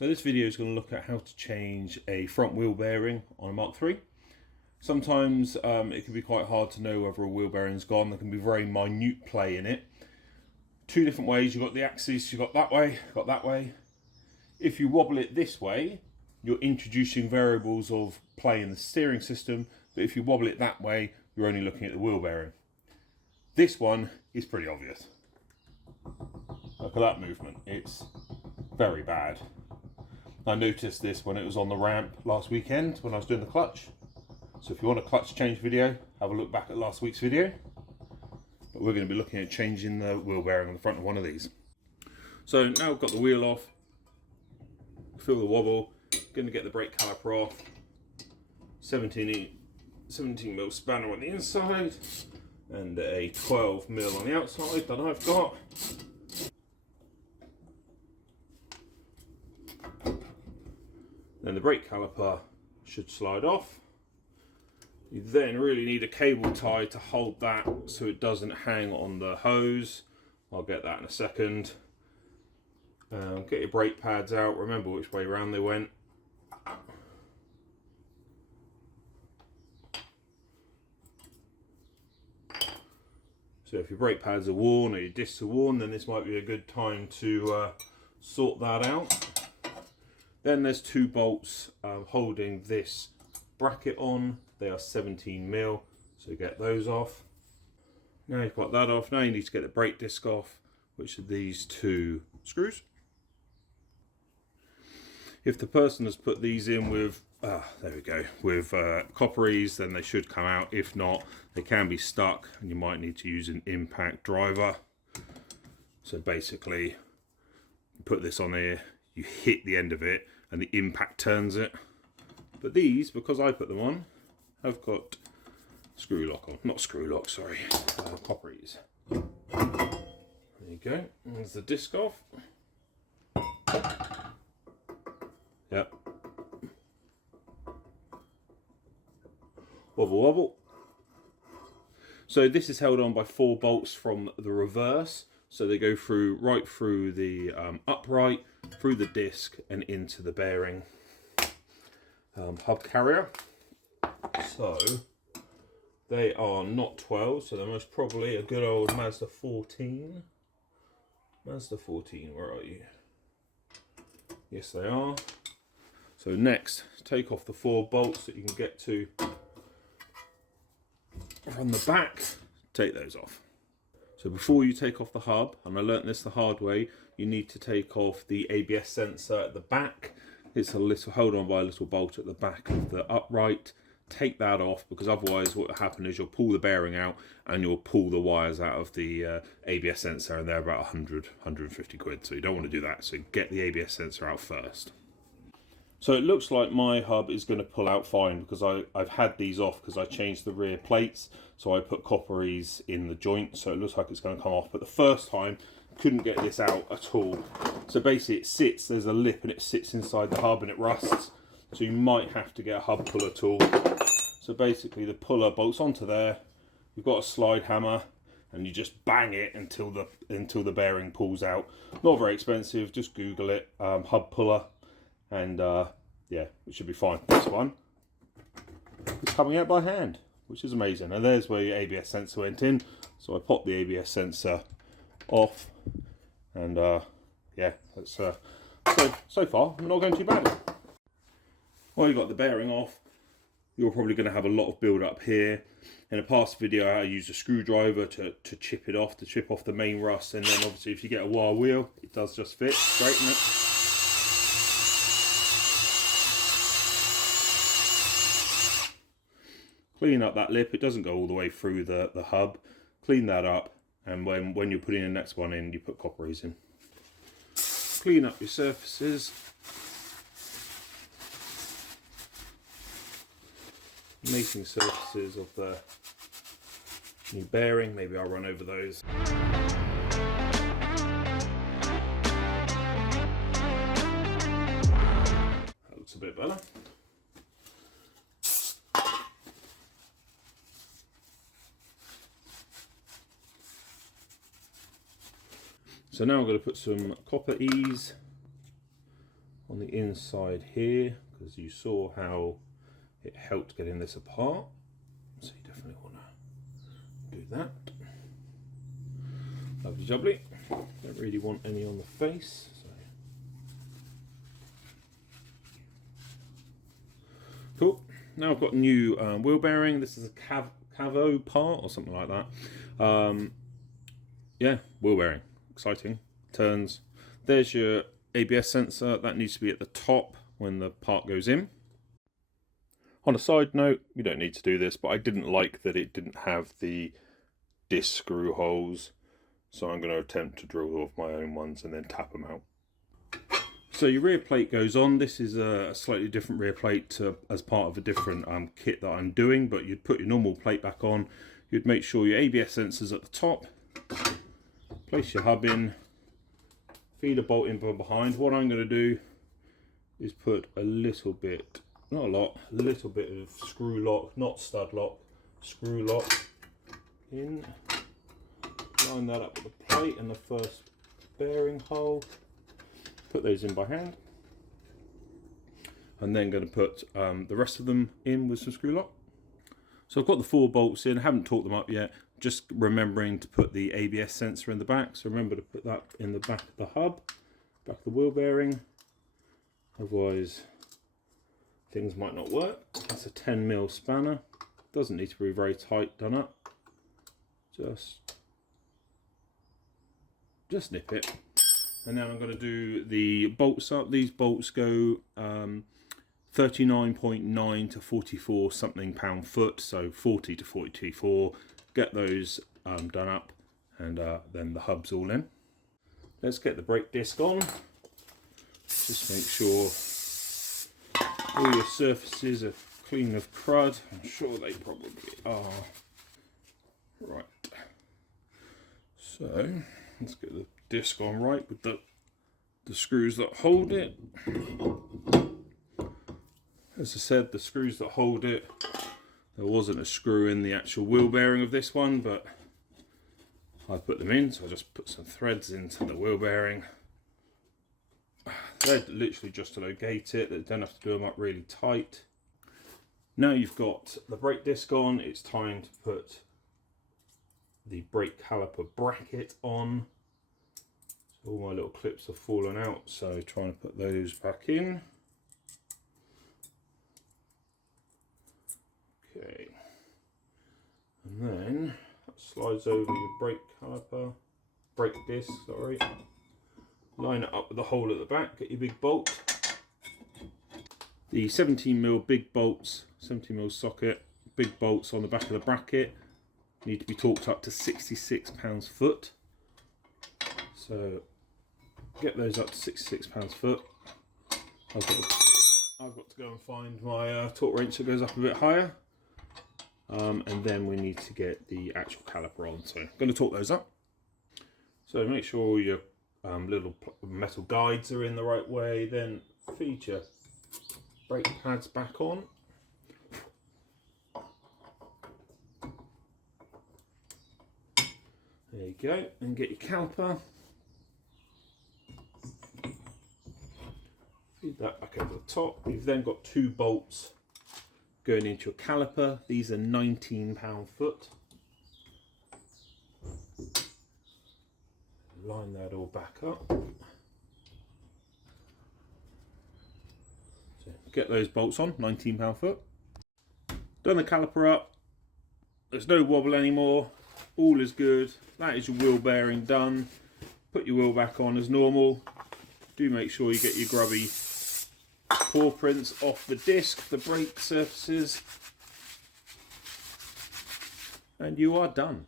So this video is going to look at how to change a front wheel bearing on a Mark III. Sometimes it can be quite hard to know whether a wheel bearing's gone. There can be very minute play in it. Two different ways. You've got the axis, you've got that way. If you wobble it this way, you're introducing variables of play in the steering system, but if you wobble it that way, you're only looking at the wheel bearing. This one is pretty obvious. Look at that movement, it's very bad. I noticed this when it was on the ramp last weekend when I was doing the clutch. So if you want a clutch change video, have a look back at last week's video. But we're going to be looking at changing the wheel bearing on the front of one of these. So now we've got the wheel off, feel the wobble, going to get the brake caliper off, 17mm spanner on the inside and a 12mm on the outside that I've got. Then the brake caliper should slide off. You then really need a cable tie to hold that so it doesn't hang on the hose. I'll get that in a second. Get your brake pads out, remember which way around they went. So if your brake pads are worn or your discs are worn, then this might be a good time to sort that out. Then there's two bolts holding this bracket on. They are 17mm, so get those off. Now you've got that off, now you need to get the brake disc off, which are these two screws. If the person has put these in with, there we go, with copperies, then they should come out. If not, they can be stuck and you might need to use an impact driver. So basically, you put this on here, you hit the end of it and the impact turns it. But these, because I put them on, have got screw lock on. Not screw lock, sorry, copperies. There you go, there's the disc off. Yep. Wobble wobble. So this is held on by 4 bolts from the reverse. So they go through right through the upright, through the disc and into the bearing hub carrier. So they are not 12, so they're most probably a good old Mazda 14. Mazda 14, where are you? Yes, they are. So next, take off the 4 bolts that you can get to from the back. Take those off. So before you take off the hub, and I learnt this the hard way, you need to take off the ABS sensor at the back. It's a little held on by a little bolt at the back of the upright. Take that off, because otherwise what will happen is you'll pull the bearing out and you'll pull the wires out of the ABS sensor, and they're about 150 quid, so you don't want to do that. So get the ABS sensor out first. So it looks like my hub is going to pull out fine, because I've had these off because I changed the rear plates, so I put copperies in the joint, so it looks like it's going to come off. But the first time, couldn't get this out at all. So basically it sits, there's a lip and it sits inside the hub and it rusts. So you might have to get a hub puller tool. So basically the puller bolts onto there, you've got a slide hammer and you just bang it until the bearing pulls out. Not very expensive, just Google it, hub puller, and yeah, it should be fine. This one is coming out by hand, which is amazing. And there's where your ABS sensor went in. So I popped the ABS sensor off, and yeah, that's so far not going too bad. While you got the bearing off, you're probably going to have a lot of build up here. In a past video I used a screwdriver to chip it off, to chip off the main rust, and then obviously if you get a wire wheel, it does just fit, straighten it. Clean up that lip, it doesn't go all the way through the hub. Clean that up, and when you're putting the next one in, you put copperies in. Clean up your surfaces. Mating surfaces of the new bearing, maybe I'll run over those. That looks a bit better. So now I'm going to put some copper E's on the inside here, because you saw how it helped getting this apart. So you definitely want to do that. Lovely jubbly. Don't really want any on the face. So. Cool. Now I've got new wheel bearing. This is a Cavo part or something like that. Yeah, wheel bearing. Exciting. Turns. There's your ABS sensor. That needs to be at the top when the part goes in. On a side note, you don't need to do this, but I didn't like that it didn't have the disc screw holes. So I'm going to attempt to drill off my own ones and then tap them out. So your rear plate goes on. This is a slightly different rear plate as part of a different kit that I'm doing, but you'd put your normal plate back on. You'd make sure your ABS sensor's at the top. Place your hub in. Feed a bolt in from behind. What I'm going to do is put a little bit, not a lot, a little bit of screw lock, not stud lock, screw lock in. Line that up with the plate and the first bearing hole. Put those in by hand. And then going to put the rest of them in with some screw lock. So I've got the 4 bolts in, I haven't torqued them up yet. Just remembering to put the ABS sensor in the back. So remember to put that in the back of the hub, back of the wheel bearing. Otherwise things might not work. That's a 10mm spanner. Doesn't need to be very tight done up. Just nip it. And now I'm going to do the bolts up. These bolts go 39.9 to 44 something pound-foot, so 40 to 44. Get those done up, and then the hub's all in. Let's get the brake disc on. Just make sure all your surfaces are clean of crud. I'm sure they probably are. Right. So let's get the disc on right with the screws that hold it. As I said, the screws that hold it, there wasn't a screw in the actual wheel bearing of this one, but I put them in, so I just put some threads into the wheel bearing. They're literally just to locate it, they don't have to do them up really tight. Now you've got the brake disc on, it's time to put the brake caliper bracket on. So all my little clips have fallen out, so trying to put those back in. Okay, and then that slides over your brake caliper, brake disc, sorry. Line it up with the hole at the back, get your big bolt. The 17mm big bolts, 17mm socket, big bolts on the back of the bracket need to be torqued up to 66 pounds-foot. So get those up to 66 pounds-foot. I've got to go and find my torque wrench that goes up a bit higher. And then we need to get the actual caliper on. So I'm going to torque those up. So make sure all your little metal guides are in the right way. Then feed your brake pads back on. There you go, and get your caliper. Feed that back over the top. You've then got 2 bolts going into your caliper. These are 19 pound-foot. Line that all back up. So get those bolts on, 19 pound-foot. Done the caliper up. There's no wobble anymore. All is good. That is your wheel bearing done. Put your wheel back on as normal. Do make sure you get your grubby paw prints off the disc, the brake surfaces, and you are done.